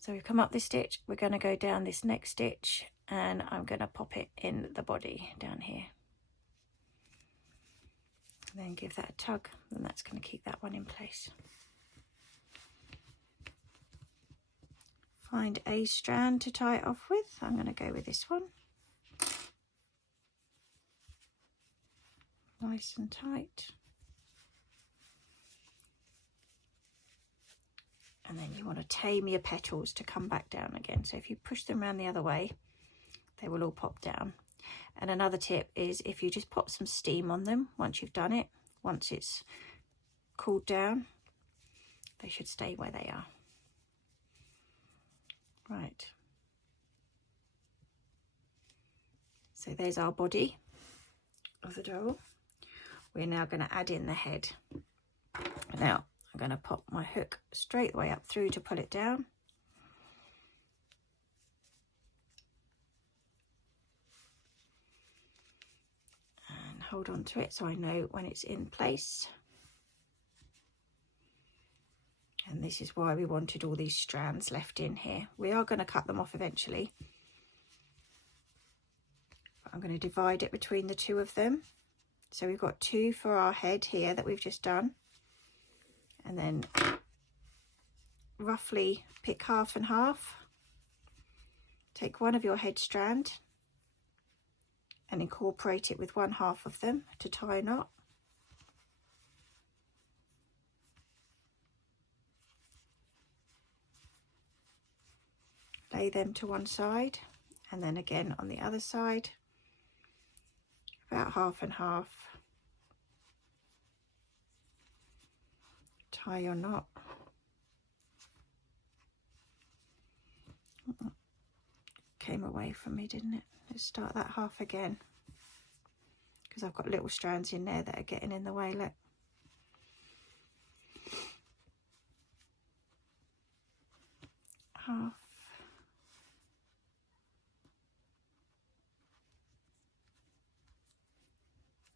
So we've come up this stitch, we're going to go down this next stitch, and I'm going to pop it in the body down here. And then give that a tug, and that's going to keep that one in place. Find a strand to tie it off with. I'm going to go with this one. Nice and tight. And then you want to tame your petals to come back down again. So if you push them around the other way, they will all pop down. And another tip is if you just pop some steam on them once you've done it, once it's cooled down, they should stay where they are. Right. So there's our body of the doll. We're now going to add in the head. Now I'm going to pop my hook straight the way up through to pull it down. And hold on to it so I know when it's in place. And this is why we wanted all these strands left in here. We are going to cut them off eventually. But I'm going to divide it between the two of them. So we've got two for our head here that we've just done. And then roughly pick half and half. Take one of your head strand and incorporate it with one half of them to tie a knot. Lay them to one side, and then again on the other side, about half and half. Tie your knot. Came away from me, didn't it? Let's start that half again, because I've got little strands in there that are getting in the way. Look. Half.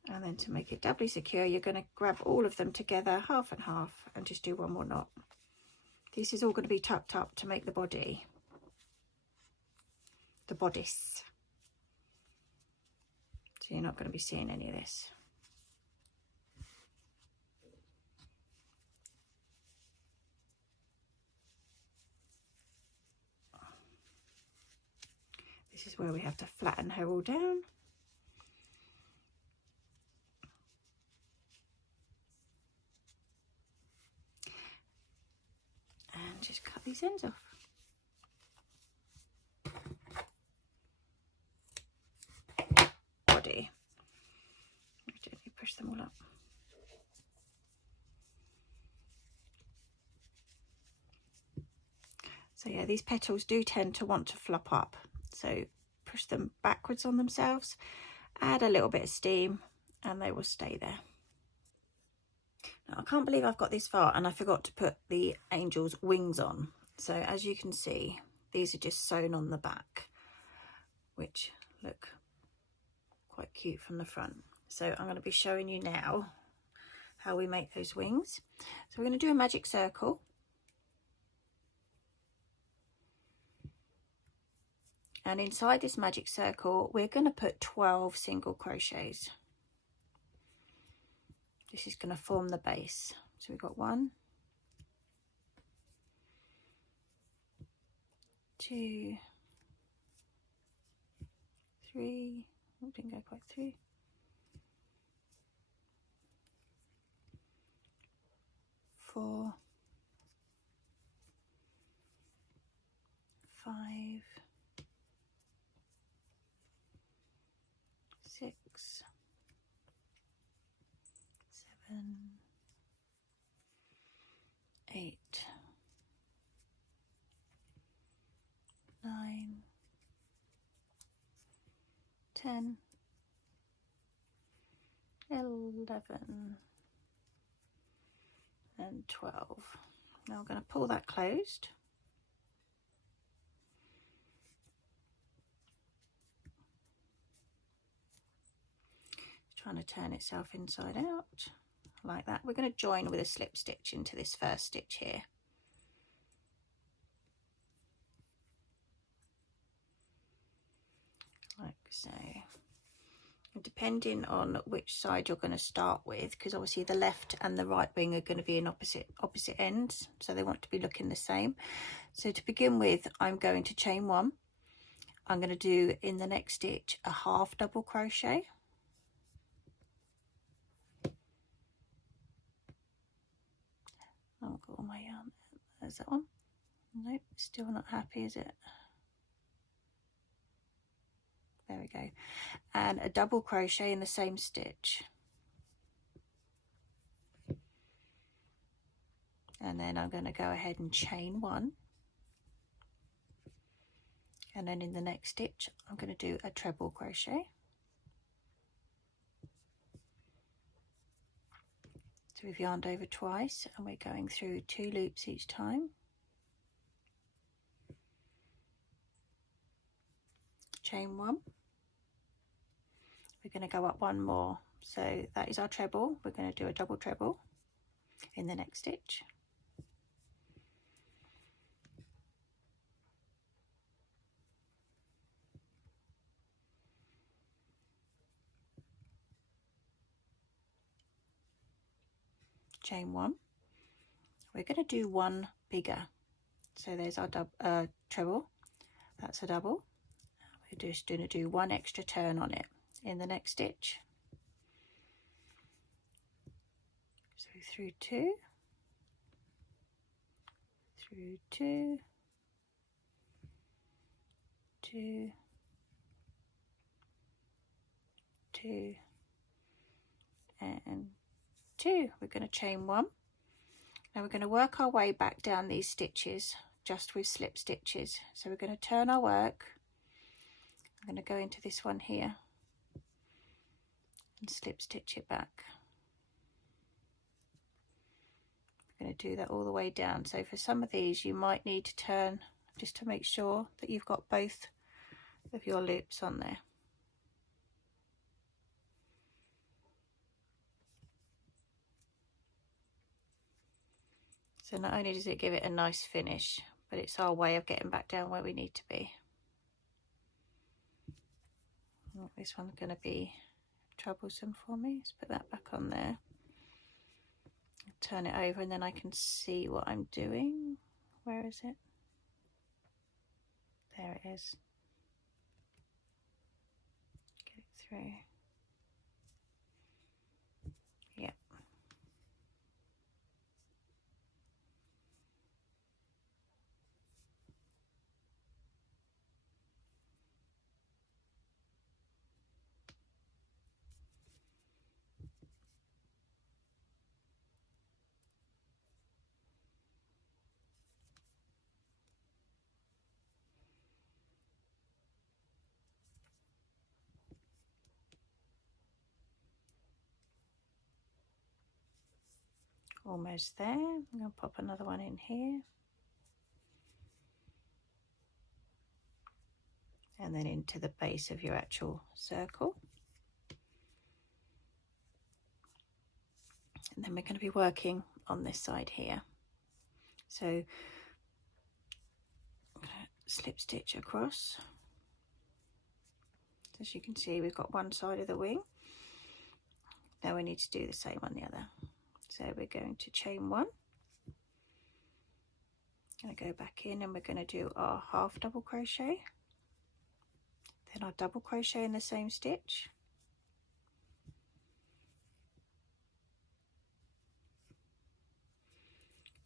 And then to make it doubly secure, you're going to grab all of them together, half and half, and just do one more knot. This is all going to be tucked up to make the body, the bodice. So you're not going to be seeing any of this. This is where we have to flatten her all down. And just cut these ends off. Body. Gently push them all up. So yeah, these petals do tend to want to flop up. So push them backwards on themselves, add a little bit of steam, and they will stay there. Now, I can't believe I've got this far and I forgot to put the angel's wings on. So as you can see, these are just sewn on the back, which look quite cute from the front. So I'm going to be showing you now how we make those wings. So we're going to do a magic circle. And inside this magic circle, we're going to put 12 single crochets. This is going to form the base. So we've got 1, 2, 3, oh, didn't go quite through, 4, 5, 6, 10, 11 and 12. Now I'm going to pull that closed. It's trying to turn itself inside out like that. We're going to join with a slip stitch into this first stitch here. Like so. And depending on which side you're going to start with, because obviously the left and the right wing are going to be in opposite ends, so they want to be looking the same. So to begin with, I'm going to chain 1. I'm going to do in the next stitch a half double crochet. I've got all my yarn. There's that one. Nope, still not happy, is it? There we go. And a double crochet in the same stitch. And then I'm going to go ahead and chain 1. And then in the next stitch, I'm going to do a treble crochet. So we've yarned over twice and we're going through 2 loops each time. Chain 1. We're going to go up 1 more. So that is our treble. We're going to do a double treble in the next stitch. Chain 1. We're going to do 1 bigger. So there's our treble. That's a double. We're just going to do 1 extra turn on it in the next stitch. So through 2, through 2, 2, 2, and 2. We're going to chain 1. Now we're going to work our way back down these stitches just with slip stitches. So we're going to turn our work. I'm going to go into this one here and slip stitch it back. I'm going to do that all the way down. So for some of these you might need to turn just to make sure that you've got both of your loops on there. So not only does it give it a nice finish, but it's our way of getting back down where we need to be. This one's going to be troublesome for me. Let's put that back on there. Turn it over and then I can see what I'm doing. Where is it? There it is. Get it through. Yep. Almost there. I'm going to pop another one in here. And then into the base of your actual circle. And then we're going to be working on this side here. So I'm going to slip stitch across. As you can see, we've got one side of the wing. Now we need to do the same on the other. So we're going to chain 1. Going to go back in and we're going to do our half double crochet. Then our double crochet in the same stitch.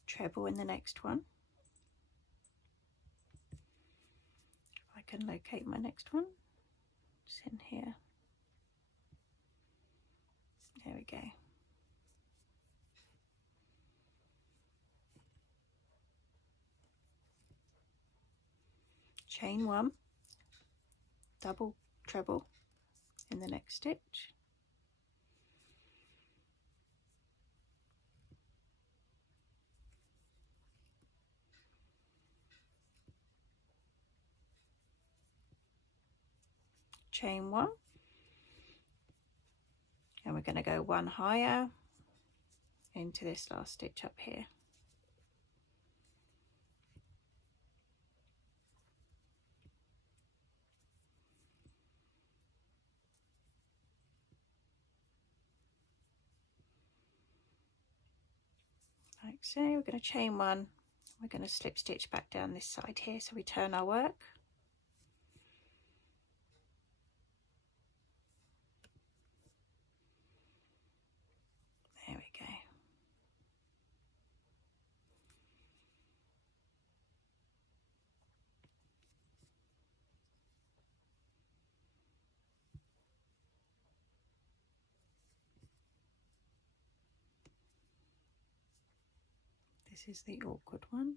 Treble in the next one. If I can locate my next one. It's in here. There we go. Chain 1, double treble, in the next stitch. Chain 1, and we're going to go 1 higher into this last stitch up here. Like so. We're going to chain 1, we're going to slip stitch back down this side here, so we turn our work. There we go. This is the awkward one.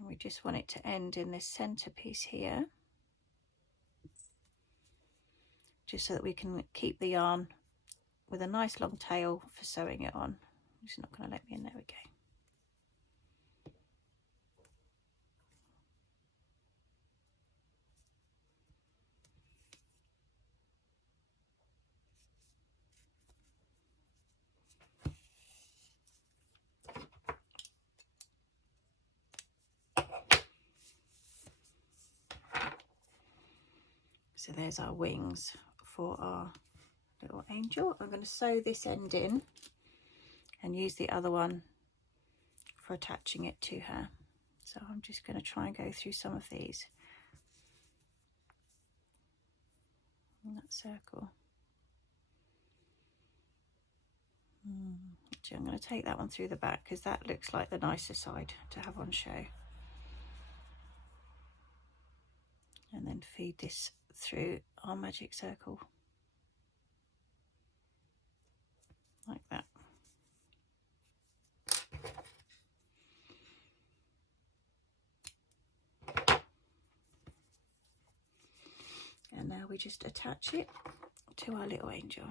And we just want it to end in this center piece here, just so that we can keep the yarn with a nice long tail for sewing it on. It's not going to let me in. There we go. So there's our wings for our little angel. I'm going to sew this end in and use the other one for attaching it to her. So I'm just going to try and go through some of these in that circle. Actually, I'm going to take that one through the back because that looks like the nicer side to have on show. And then feed this through our magic circle like that. And now we just attach it to our little angel.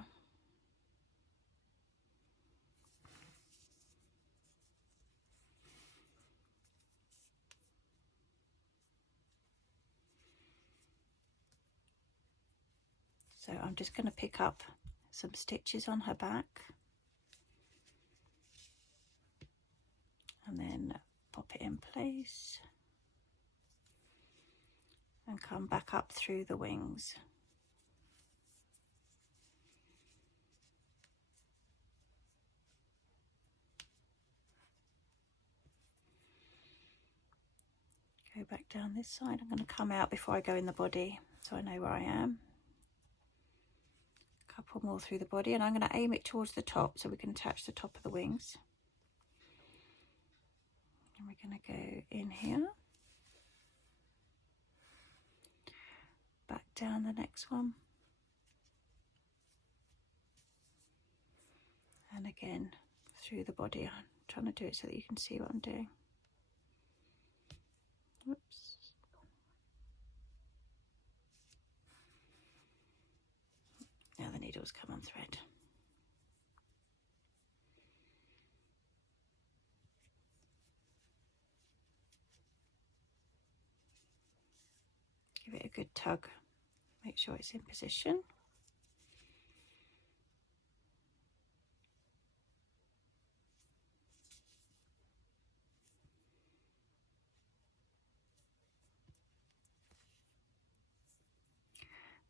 So I'm just going to pick up some stitches on her back and then pop it in place and come back up through the wings. Go back down this side. I'm going to come out before I go in the body so I know where I am. A couple more through the body, and I'm going to aim it towards the top so we can attach the top of the wings. And we're going to go in here, back down the next one, and again through the body. I'm trying to do it so that you can see what I'm doing. Whoops. Now the needles come on thread. Give it a good tug. Make sure it's in position.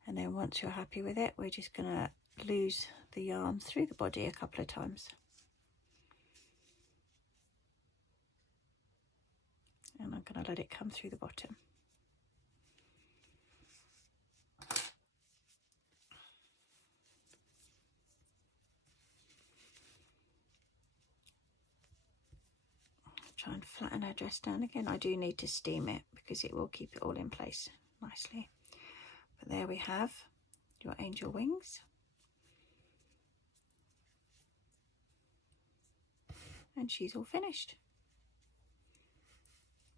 And then once you're happy with it, we're just going to lose the yarn through the body a couple of times. And I'm going to let it come through the bottom. try and flatten her dress down again. I do need to steam it because it will keep it all in place nicely. But there we have your angel wings. And she's all finished.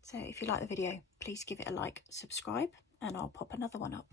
So if you like the video, please give it a like, subscribe, and I'll pop another one up.